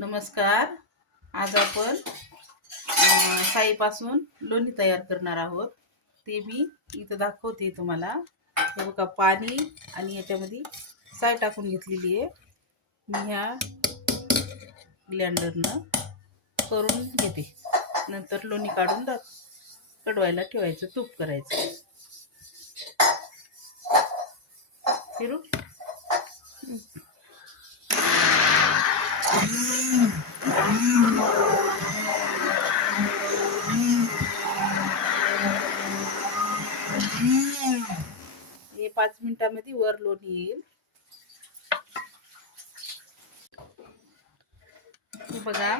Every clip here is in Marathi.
नमस्कार. आज आपण साईपासून लोणी तयार करणार आहोत. ते मी इथं दाखवते तुम्हाला. हे बघा, पाणी आणि याच्यामध्ये साय टाकून घेतलेली आहे. मी ह्या ब्लेंडरनं करून घेते. नंतर लोणी काढून कडवायला ठेवायचं. तूप करायचं. फिरू हे 5 मिनिटांमध्ये वर लोणी येईल. हे बघा,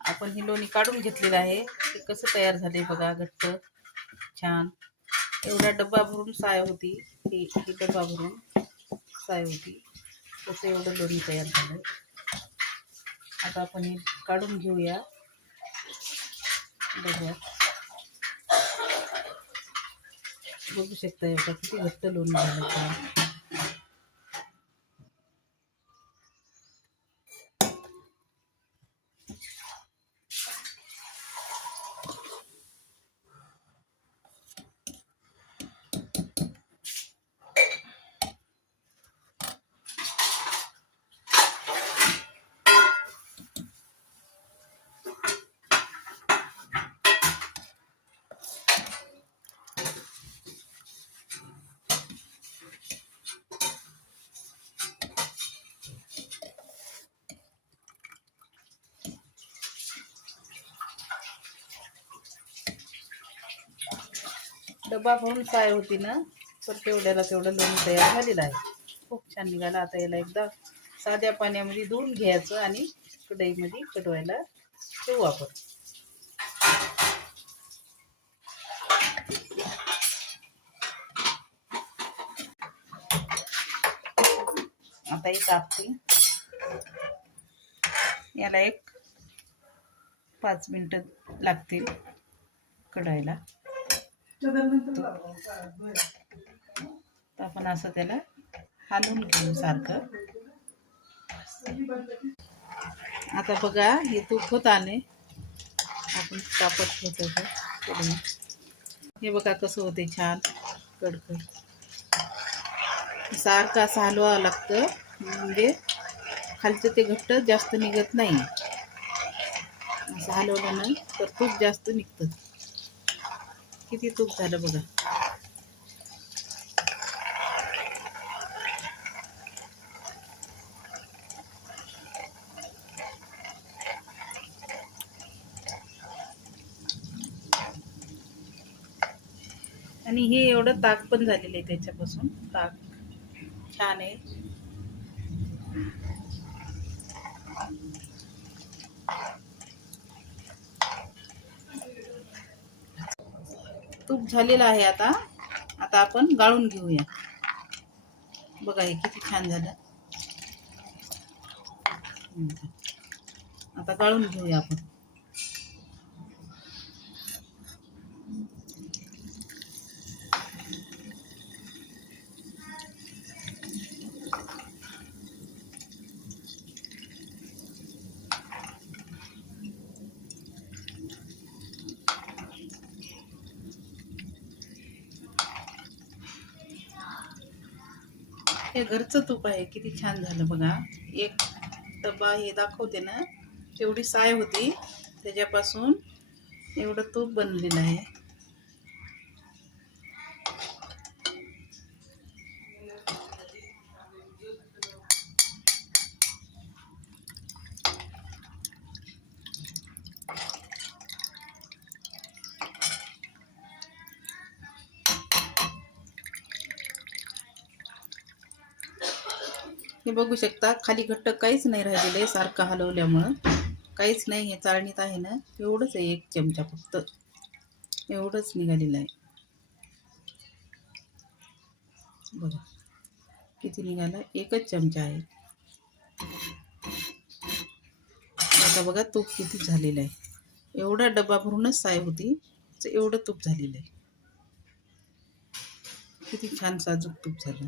आपण ही लोणी काढून घेतलेलं आहे. ते कसं तयार झाले बघा, घट्ट छान. एवढा डब्बा भरून साय होती. ही डब्बा भरून साय होती. तसं एवढं लोणी तयार झालं. आता आपण हे काढून घेऊया डब्यात. बघू शकता एवढं किती घट्ट लोणी झालं छान. डब्बा भरून साय होती ना, तर तेवढ्याला तेवढं लोणी तयार झालेलं आहे. खूप छान निघाला. आता याला एकदा साध्या पाण्यामध्ये धुवून घ्यायचं आणि कढईमध्ये कडवायला ठेवू आपण. आता एक टाकते. याला एक 5 मिनिटं लागतील कढवायला. आपण असं त्याला हलवून घेऊ सारखं. आता बघा, हे तूप होत आले. आपण तापत होत. हे बघा कसं होते छान कडकड. सारखं असं हलवावं लागतं, म्हणजे खालचं ते घट्ट जास्त निघत नाही. असं हलवलं ना तर तूप जास्त निघतं. किती तूप झालं बघा. आणि हे एवढं ताक पण झालेलं आहे. त्याच्यापासून ताक छान आहे. तूप झालेलं आहे. आता आपण गाळून घेऊया. बघा हे किती छान झालं. आता गाळून घेऊया आपण. हे घरचं तूप आहे. किती छान झालं बघा. एक डब्बा हे दाखवते ना, तेवढी साय होती. त्याच्यापासून एवढं तूप बनलेलं आहे. हे बघू शकता, खाली घट्ट काहीच नाही राहिलेलं आहे. सारखं हलवल्यामुळं काहीच नाही. हे चाळणीत आहे ना, एवढंच आहे. 1 चमचा फक्त एवढंच निघालेलं आहे. बघा किती निघालं. 1च चमचा आहे. आता बघा तूप किती झालेलं आहे. एवढा डब्बा भरूनच साय होती. एवढं तूप झालेलं आहे. किती छान साजूक तूप झालं.